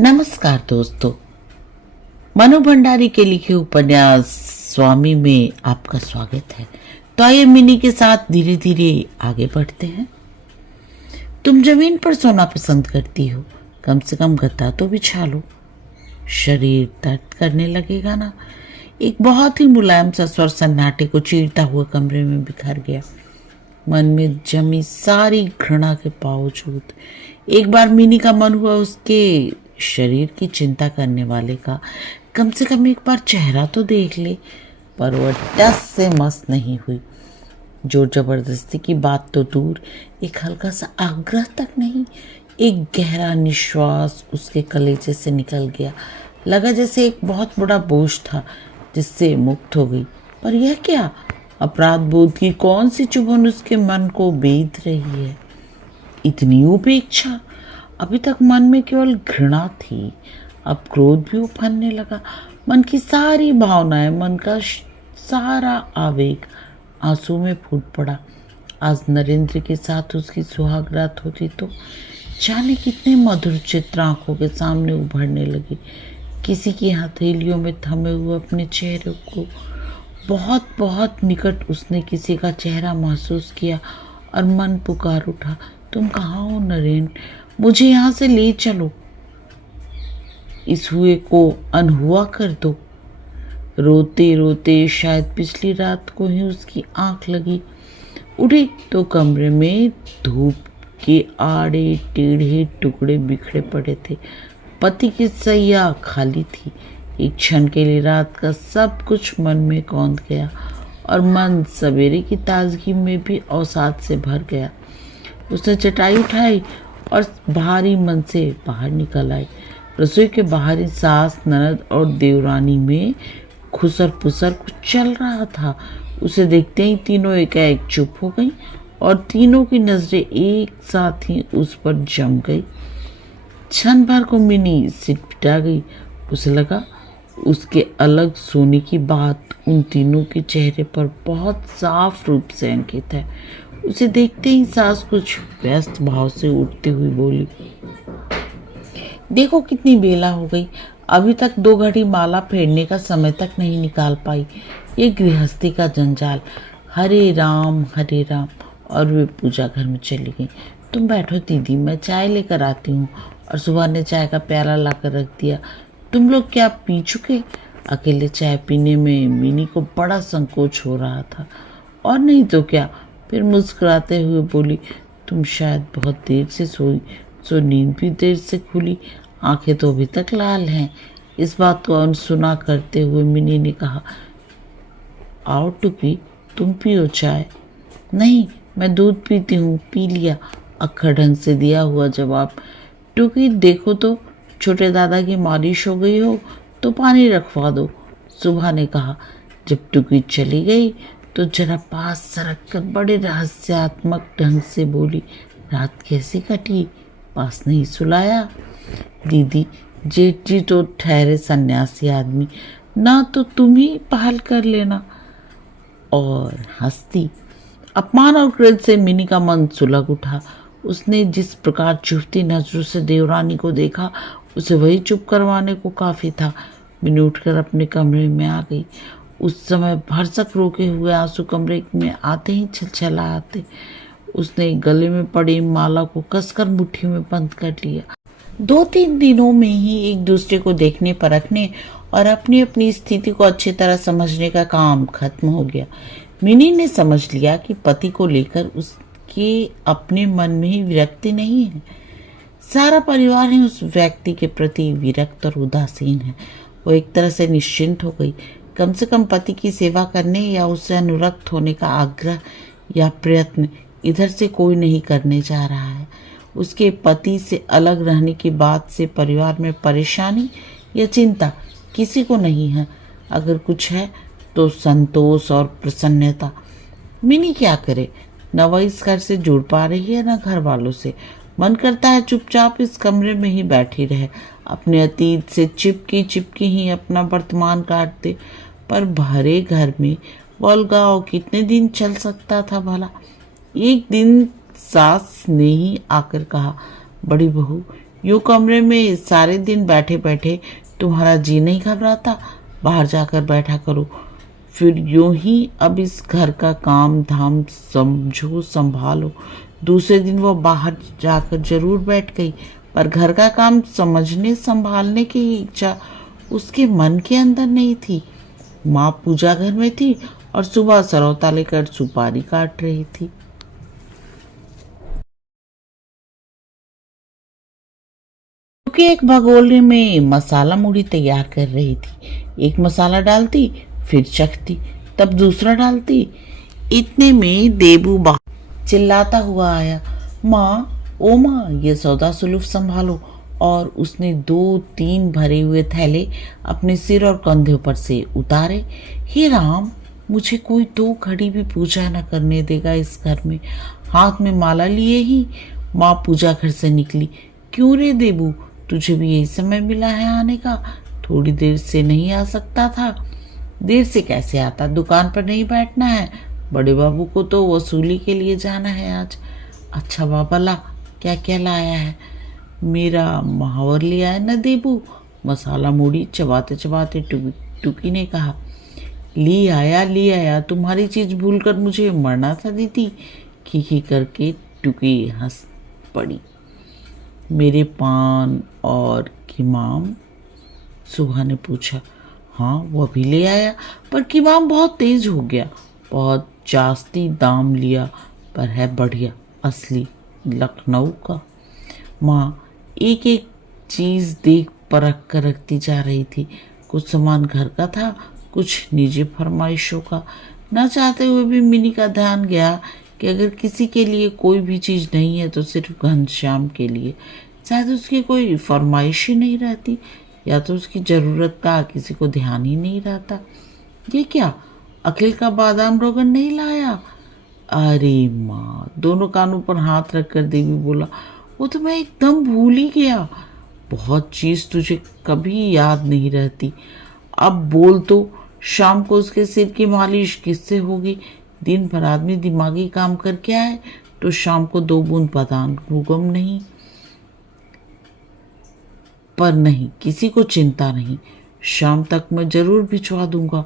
नमस्कार दोस्तों, मनु भंडारी के लिखे उपन्यास स्वामी में आपका स्वागत है। तो आइए मिनी के साथ धीरे धीरे आगे बढ़ते हैं। तुम जमीन पर सोना पसंद करती हो, कम से कम गद्दा तो बिछा लो, शरीर दर्द करने लगेगा ना। एक बहुत ही मुलायम सा स्वर सन्नाटे को चीरता हुआ कमरे में बिखर गया। मन में जमी सारी घृणा के बावजूद एक बार मिनी का मन हुआ उसके शरीर की चिंता करने वाले का कम से कम एक बार चेहरा तो देख ले, पर वह टस से मस्त नहीं हुई। जोर जबरदस्ती की बात तो दूर, एक हल्का सा आग्रह तक नहीं, एक गहरा निश्वास उसके कलेजे से निकल गया। लगा जैसे एक बहुत बड़ा बोझ था जिससे मुक्त हो गई। पर यह क्या, अपराध बोध की कौन सी चुभन उसके मन को बेध रही है? इतनी उपेक्षा! अभी तक मन में केवल घृणा थी, अब क्रोध भी उफनने लगा। मन की सारी भावनाएं, मन का सारा आवेग आंसू में फूट पड़ा। आज नरेंद्र के साथ उसकी सुहाग रात होती तो जाने कितने मधुर चित्र आंखों के सामने उभरने लगे। किसी की हथेलियों में थमे हुए अपने चेहरे को बहुत बहुत निकट उसने किसी का चेहरा महसूस किया और मन पुकार उठा, तुम कहाँ हो नरेंद्र? मुझे यहाँ से ले चलो, इस हुए को अनहुआ कर दो। रोते रोते शायद पिछली रात को ही उसकी आंख लगी। उठी तो कमरे में धूप के आड़े टेढ़े टुकड़े बिखरे पड़े थे। पति की सैया खाली थी। एक क्षण के लिए रात का सब कुछ मन में कौंध गया और मन सवेरे की ताजगी में भी अवसाद से भर गया। उसने चटाई उठाई और भारी मन से बाहर निकल आई। रसोई के बाहर सास, ननद और देवरानी में खुसर पुसर कुछ चल रहा था। उसे देखते ही तीनों एकाएक चुप हो गईं और तीनों की नजरें एक साथ ही उस पर जम गई। क्षण भर को मिनी सिटपिटा गई। उसे लगा उसके अलग सोने की बात उन तीनों के चेहरे पर बहुत साफ रूप से अंकित है। उसे देखते ही सास कुछ व्यस्त भाव से उठती हुई बोली, देखो कितनी बेला हो गई, अभी तक 2 घड़ी माला फेरने का समय तक नहीं निकाल पाई। ये गृहस्थी का जंजाल, हरे राम हरे राम। और वे पूजा घर में चली गई। तुम बैठो दीदी, मैं चाय लेकर आती हूँ। और सुबह ने चाय का प्याला लाकर रख दिया। तुम लोग क्या पी चुके? अकेले चाय पीने में मिनी को बड़ा संकोच हो रहा था। और नहीं तो क्या, फिर मुस्कुराते हुए बोली, तुम शायद बहुत देर से सोई, सो नींद भी देर से खुली, आंखें तो अभी तक लाल हैं। इस बात को अनसुना करते हुए मिनी ने कहा, आओ टुकी, तुम पियो चाय। नहीं, मैं दूध पीती हूँ, पी लिया, अक्खर ढंग से दिया हुआ जवाब। टुकी देखो तो छोटे दादा की मालिश हो गई हो तो पानी रखवा दो, सुबह ने कहा। जब टुकी चली गई तो जरा पास सरक कर बड़े रहस्यात्मक ढंग से बोली, रात कैसी कटी? पास नहीं सुलाया? दीदी, जेठ जी तो ठहरे सन्यासी आदमी, ना तो तुम ही पहल कर लेना। और हंसती। अपमान और क्रोध से मिनी का मन सुलग उठा। उसने जिस प्रकार चुभती नजरों से देवरानी को देखा, उसे वही चुप करवाने को काफी था। मिनी उठकर अपने कमरे में आ गई। उस समय भरसक रोके हुए आंसू कमरे में आते ही छलछला आते। उसने गले में पड़ी माला को कसकर मुट्ठी में बंद कर लिया। 2-3 दिनों में ही एक दूसरे को देखने, परखने और अपनी अपनी स्थिति को अच्छी तरह समझने का काम खत्म हो गया। मिनी ने समझ लिया कि पति को लेकर उसके अपने मन में ही विरक्ति नहीं है, सारा परिवार ही उस व्यक्ति के प्रति विरक्त और उदासीन है। वो एक तरह से निश्चिंत हो गई। कम से कम पति की सेवा करने या उससे अनुरक्त होने का आग्रह या प्रयत्न इधर से कोई नहीं करने जा रहा है। उसके पति से अलग रहने की बात से परिवार में परेशानी या चिंता किसी को नहीं है। अगर कुछ है तो संतोष और प्रसन्नता। मिनी क्या करे, न वह इस घर से जुड़ पा रही है न घर वालों से। मन करता है चुपचाप इस कमरे में ही बैठी रहे, अपने अतीत से चिपकी चिपकी ही अपना वर्तमान काट दे। पर भरे घर में वलगाव कितने दिन चल सकता था भला? एक दिन सास ने ही आकर कहा, बड़ी बहू, यूं कमरे में सारे दिन बैठे बैठे तुम्हारा जी नहीं घबराता? बाहर जाकर बैठा करो। फिर यूं ही अब इस घर का काम धाम समझो संभालो। दूसरे दिन वो बाहर जाकर जरूर बैठ गई, पर घर का काम समझने संभालने की इच्छा उसके मन के अंदर नहीं थी। माँ पूजा घर में थी और सुबह सरौता लेकर सुपारी काट रही थी। क्योंकि एक भगोने में मसाला मुड़ी तैयार कर रही थी। एक मसाला डालती, फिर चखती, तब दूसरा डालती। इतने में देबू बाहर चिल्लाता हुआ आया, माँ, ओ माँ, ये सौदा सुलूफ संभालो। और उसने 2-3 भरे हुए थैले अपने सिर और कंधों पर से उतारे। हे राम, मुझे कोई 2 घड़ी भी पूजा न करने देगा इस घर में। हाथ में माला लिए ही माँ पूजा घर से निकली। क्यों रे देबू, तुझे भी यही समय मिला है आने का? थोड़ी देर से नहीं आ सकता था? देर से कैसे आता, दुकान पर नहीं बैठना है? बड़े बाबू को तो वसूली के लिए जाना है आज। अच्छा बाबा, ला, क्या क्या लाया है? मेरा महावर लिया है न देबू? मसाला मुड़ी चबाते चबाते टुकी ने कहा। ली आया, तुम्हारी चीज भूलकर मुझे मरना था दीदी। खी करके टुकी हंस पड़ी। मेरे पान और किमाम? सुबह ने पूछा। हाँ, वो भी ले आया, पर किमाम बहुत तेज हो गया। बहुत जास्ती दाम लिया, पर है बढ़िया, असली लखनऊ का। माँ एक एक चीज देख परख कर रखती जा रही थी। कुछ सामान घर का था, कुछ निजी फरमाइशों का। न चाहते हुए भी मिनी का ध्यान गया कि अगर किसी के लिए कोई भी चीज नहीं है तो सिर्फ घनश्याम के लिए। शायद उसकी कोई फरमाइश ही नहीं रहती, या तो उसकी जरूरत का किसी को ध्यान ही नहीं रहता। ये क्या, अखिल का बादाम रोगन नहीं लाया? अरे माँ, दोनों कानों पर हाथ रखकर देवी बोला, वो तो मैं एकदम भूल ही गया। बहुत चीज तुझे कभी याद नहीं रहती। अब बोल तो, शाम को उसके सिर की मालिश किससे होगी? दिन भर आदमी दिमागी काम करके आए तो शाम को 2 बूंद बादाम रोगन नहीं। पर नहीं, किसी को चिंता नहीं, शाम तक मैं जरूर भिजवा दूंगा।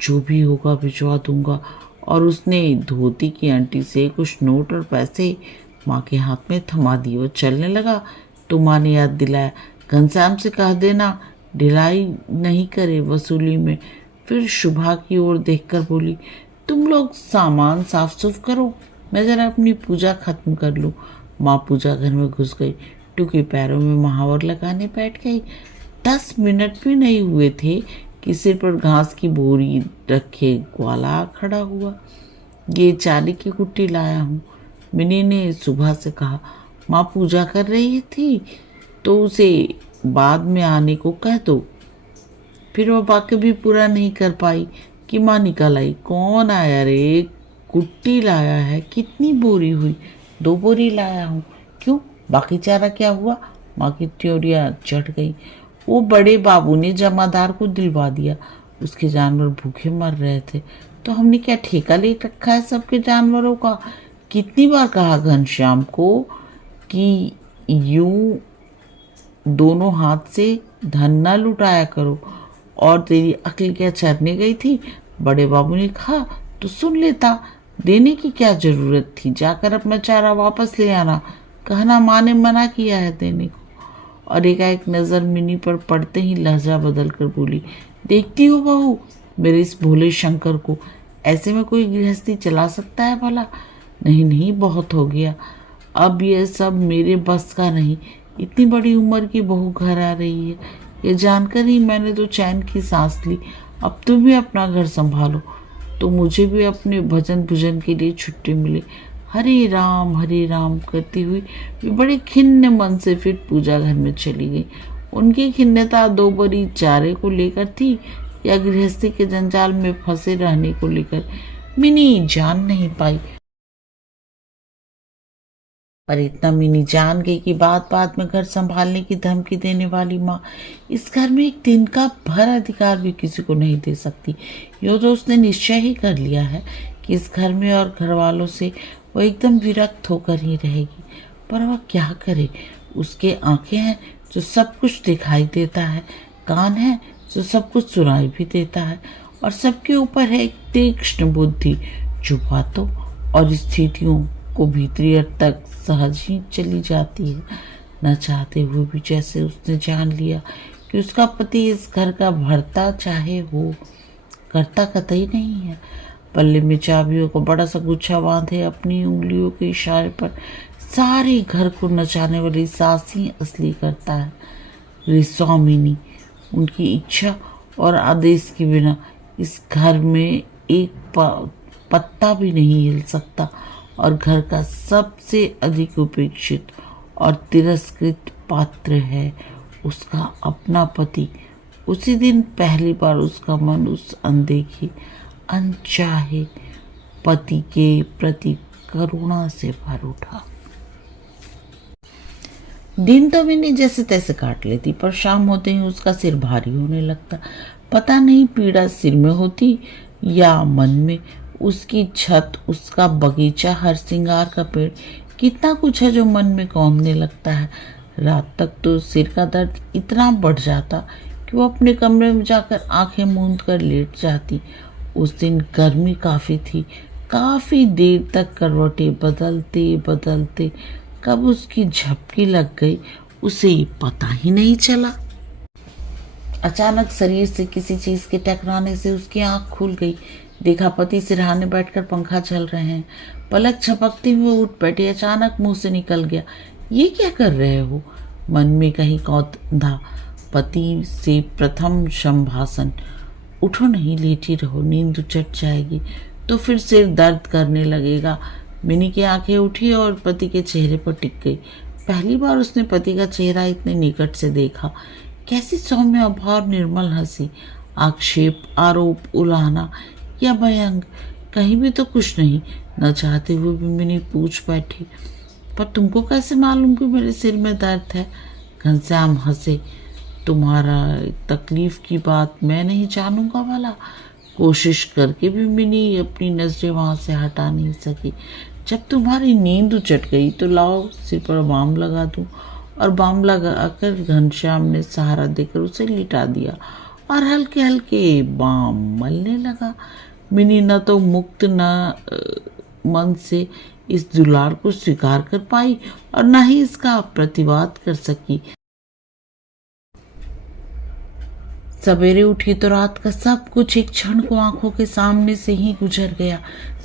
जो भी होगा भिजवा दूंगा। और उसने धोती की आंटी से कुछ नोट और पैसे माँ के हाथ में थमा दिए। वो चलने लगा तो माँ ने याद दिलाया, घनश्याम से कह देना ढिलाई नहीं करे वसूली में। फिर शुभा की ओर देखकर बोली, तुम लोग सामान साफ सुफ करो, मैं जरा अपनी पूजा खत्म कर लूँ। माँ पूजा घर में घुस गई। टुकी पैरों में महावर लगाने बैठ गई। 10 मिनट भी नहीं हुए थे कि सिर पर घास की बोरी रखे ग्वाला खड़ा हुआ। ये चाली की कुट्टी लाया हूँ, मिनी ने सुबह से कहा। माँ पूजा कर रही थी तो उसे बाद में आने को कह दो। फिर वह वाक्य भी पूरा नहीं कर पाई कि माँ निकल आई। कौन आया रे? कुट्टी लाया है। कितनी बोरी हुई? 2 बोरी लाया हूँ। क्यों, बाकी चारा क्या हुआ? माँ की त्योरियां चढ़ गई। वो बड़े बाबू ने जमादार को दिलवा दिया। उसके जानवर भूखे मर रहे थे, तो हमने क्या ठेका ले रखा है सबके जानवरों का? कितनी बार कहा घनश्याम को कि यूं दोनों हाथ से धन न लुटाया करो। और तेरी अक्ल क्या चरने गई थी? बड़े बाबू ने कहा तो सुन लेता। देने की क्या जरूरत थी? जाकर अपना चारा वापस ले आना। कहना माँ ने मना किया है देने को। और एकाएक नजर मिनी पर पड़ते ही लहजा बदल कर बोली, देखती हो बहू मेरे इस भोले शंकर को? ऐसे में कोई गृहस्थी चला सकता है भला? नहीं नहीं, बहुत हो गया, अब ये सब मेरे बस का नहीं। इतनी बड़ी उम्र की बहू घर आ रही है, ये जानकर ही मैंने तो चैन की सांस ली। अब तुम भी अपना घर संभालो तो मुझे भी अपने भजन भुजन के लिए छुट्टी मिले। हरे राम करती हुई वे बड़े खिन्न मन से फिर पूजा घर में चली गई। उनकी खिन्नता 2 बड़ी चारे को लेकर थी या गृहस्थी के जंजाल में फंसे रहने को लेकर, मिनी जान नहीं पाई। पर इतना मिनी जान गई कि बात बात में घर संभालने की धमकी देने वाली माँ इस घर में एक दिन का भर अधिकार भी किसी को नहीं दे सकती। यो तो उसने निश्चय ही कर लिया है कि इस घर में और घर वालों से वो एकदम विरक्त होकर ही रहेगी। पर वह क्या करे? उसके आंखें हैं जो सब कुछ दिखाई देता है, कान है जो सब कुछ सुनाई भी देता है, और सबके ऊपर है एक तीक्ष्ण बुद्धि जो बातों और स्थितियों को भीतरी अर्थ तक सहज ही चली जाती है। न चाहते हुए भी जैसे उसने जान लिया कि उसका पति इस घर का भरता चाहे हो करता कतई नहीं है। पल्ले में चाबियों का बड़ा सा गुच्छा बांधे अपनी उंगलियों के इशारे पर सारे घर को नचाने वाली सास ही असली करता है। वे स्वामिनी उनकी इच्छा और आदेश के बिना इस घर में एक पत्ता भी नहीं हिल सकता, और घर का सबसे अधिक उपेक्षित और तिरस्कृत पात्र है उसका अपना पति। उसी दिन पहली बार उसका मन उस अनदेखे अनचाहे पति के प्रति करुणा से भर उठा। दिन तो मिनी जैसे तैसे काट लेती, पर शाम होते ही उसका सिर भारी होने लगता। पता नहीं पीड़ा सिर में होती या मन में। उसकी छत, उसका बगीचा, हर श्रृंगार का पेड़, कितना कुछ है जो मन में कौंधने लगता है। रात तक तो सिर का दर्द इतना बढ़ जाता कि वो अपने कमरे में जाकर आंखें मूंद कर लेट जाती। उस दिन गर्मी काफ़ी थी। काफ़ी देर तक करवटें बदलते बदलते कब उसकी झपकी लग गई उसे पता ही नहीं चला। अचानक शरीर से किसी चीज़ के टकराने से उसकी आंख खुल गई। देखा पति सिरहाने बैठकर पंखा चल रहे हैं। पलक झपकते हुए उठ बैठे। अचानक मुंह से निकल गया, ये क्या कर रहे हो? मन में कहीं कौंधा। पति से प्रथम संभाषण, उठो नहीं, लेटी रहो, नींद चट जाएगी तो फिर सिर दर्द करने लगेगा। मिनी की आंखें उठी और पति के चेहरे पर टिक गई। पहली बार उसने पति का चेहरा इतने निकट से देखा। कैसी सौम्य अभाव निर्मल हंसी, आक्षेप, आरोप, उलाहना या भयंग, कहीं भी तो कुछ नहीं। न चाहते हुए भी मिनी पूछ बैठी, पर तुमको कैसे मालूम कि मेरे सिर में दर्द है? घनश्याम हंसे, तुम्हारा तकलीफ की बात मैं नहीं जानूंगा भला? कोशिश करके भी मिनी अपनी नजरें वहां से हटा नहीं सकी। जब तुम्हारी नींद उचट गई तो लाओ सिर पर बाम लगा दूं, और बाम लगाकर घनश्याम ने सहारा देकर उसे लिटा दिया और हल्के हल्के बाम मलने लगा। मिनी न तो मुक्त न मन से इस दुलार को स्वीकार कर पाई और न ही इसका प्रतिवाद कर सकी। सवेरे उठी तो रात का सब कुछ एक क्षण को आंखों के सामने से ही गुजर गया।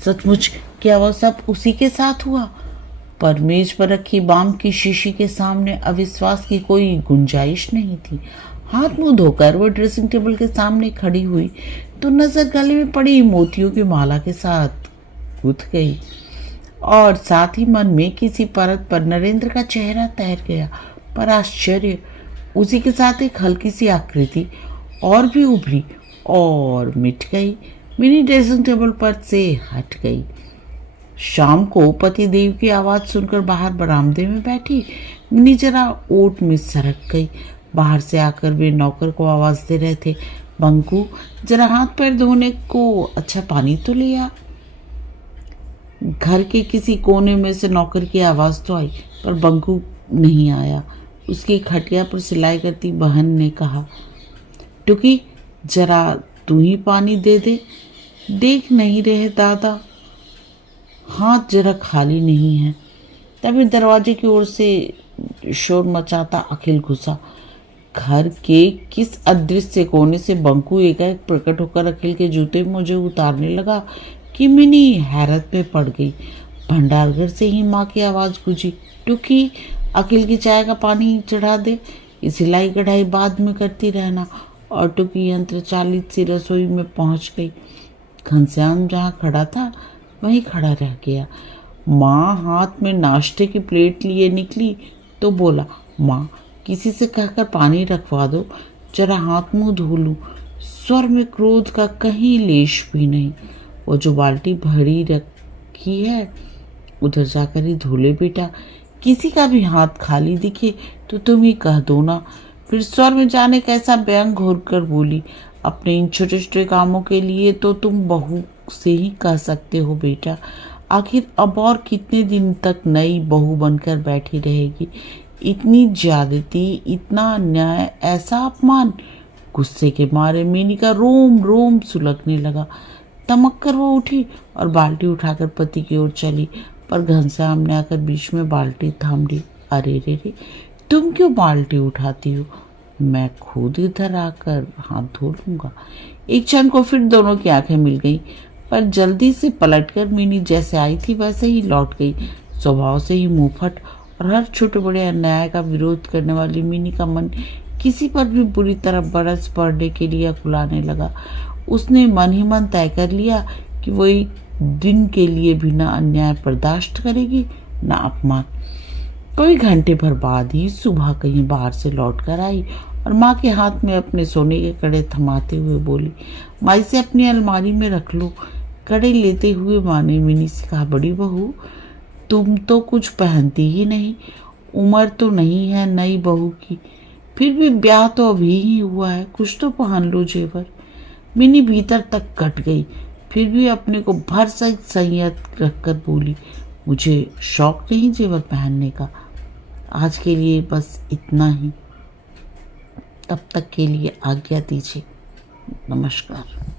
सचमुच क्या वह सब उसी के साथ हुआ? पर मेज पर रखी बाम की शीशी के सामने अविश्वास की कोई गुंजाइश नहीं थी। हाथ मुंह धोकर वह ड्रेसिंग टेबल के सामने खड़ी हुई तो नजर गले में पड़ी मोतियों की माला के साथ गुथ गई, और साथ ही मन में किसी परत पर नरेंद्र का चेहरा तैर गया। पर आश्चर्य, उसी के साथ एक हल्की सी आकृति और भी उभरी और मिट गई। मिनी ड्रेसिंग टेबल पर से हट गई। शाम को पति देव की आवाज सुनकर बाहर बरामदे में बैठी मिनी जरा ओट में सरक गई। बाहर से आकर वे नौकर को आवाज दे रहे थे, बंकू जरा हाथ पैर धोने को अच्छा पानी तो लिया। घर के किसी कोने में से नौकर की आवाज तो आई, पर बंकू नहीं आया। उसकी खटिया पर सिलाई करती बहन ने कहा, टुकी जरा तू ही पानी दे दे। देख नहीं रहे दादा, हाथ जरा खाली नहीं है। तभी दरवाजे की ओर से शोर मचाता अखिल घुसा। घर के किस अदृश्य कोने से बंकू एकाएक प्रकट होकर अखिल के जूते मोजे उतारने लगा कि मिनी हैरत में पड़ गई। भंडारघर से ही माँ की आवाज गूंजी, टुकी अखिल की चाय का पानी चढ़ा दे, सिलाई कढ़ाई बाद में करती रहना। और टुकी यंत्र चालित सी रसोई में पहुंच गई। घनश्याम जहाँ खड़ा था वहीं खड़ा रह गया। माँ हाथ में नाश्ते की प्लेट लिए निकली तो बोला, माँ किसी से कहकर पानी रखवा दो, जरा हाथ मुंह धो लूं। स्वर में क्रोध का कहीं लेश भी नहीं। वो जो बाल्टी भरी रखी है उधर जाकर ही धो ले बेटा। किसी का भी हाथ खाली दिखे तो तुम ही कह दो ना। फिर स्वर में जाने कैसा व्यंग घोर कर बोली, अपने इन छोटे छोटे कामों के लिए तो तुम बहू से ही कह सकते हो बेटा। आखिर अब और कितने दिन तक नई बहू बनकर बैठी रहेगी? इतनी ज्यादती, इतना अन्याय, ऐसा अपमान। गुस्से के मारे मिनी का रोम रोम सुलगने लगा। तमक कर वो उठी और बाल्टी उठाकर पति की ओर चली, पर घनश्याम ने आकर बीच में बाल्टी थाम ली। अरे रे रे, तुम क्यों बाल्टी उठाती हो? मैं खुद इधर आकर हाथ धो लूंगा। एक क्षण को फिर दोनों की आंखें मिल गईं, पर जल्दी से पलटकर मिनी जैसे आई थी वैसे ही लौट गई। स्वभाव से ही मुंहफट और हर छोटे बड़े अन्याय का विरोध करने वाली मिनी का मन किसी पर भी बुरी तरह बरस पड़ने के लिए कुलाने लगा। उसने मन ही मन तय कर लिया कि वो एक दिन के लिए भी न अन्याय बर्दाश्त करेगी, न अपमान। कोई घंटे भर बाद ही सुबह कहीं बाहर से लौट कर आई और माँ के हाथ में अपने सोने के कड़े थमाते हुए बोली, माँ से अपनी अलमारी में रख लो। कड़े लेते हुए माँ ने मिनी से कहा, बड़ी बहू तुम तो कुछ पहनती ही नहीं, उम्र तो नहीं है नई बहू की, फिर भी ब्याह तो अभी ही हुआ है, कुछ तो पहन लो जेवर। मिनी भीतर तक कट गई, फिर भी अपने को भर सहित संयत रखकर बोली, मुझे शौक नहीं जेवर पहनने का। आज के लिए बस इतना ही, तब तक के लिए आज्ञा दीजिए। नमस्कार।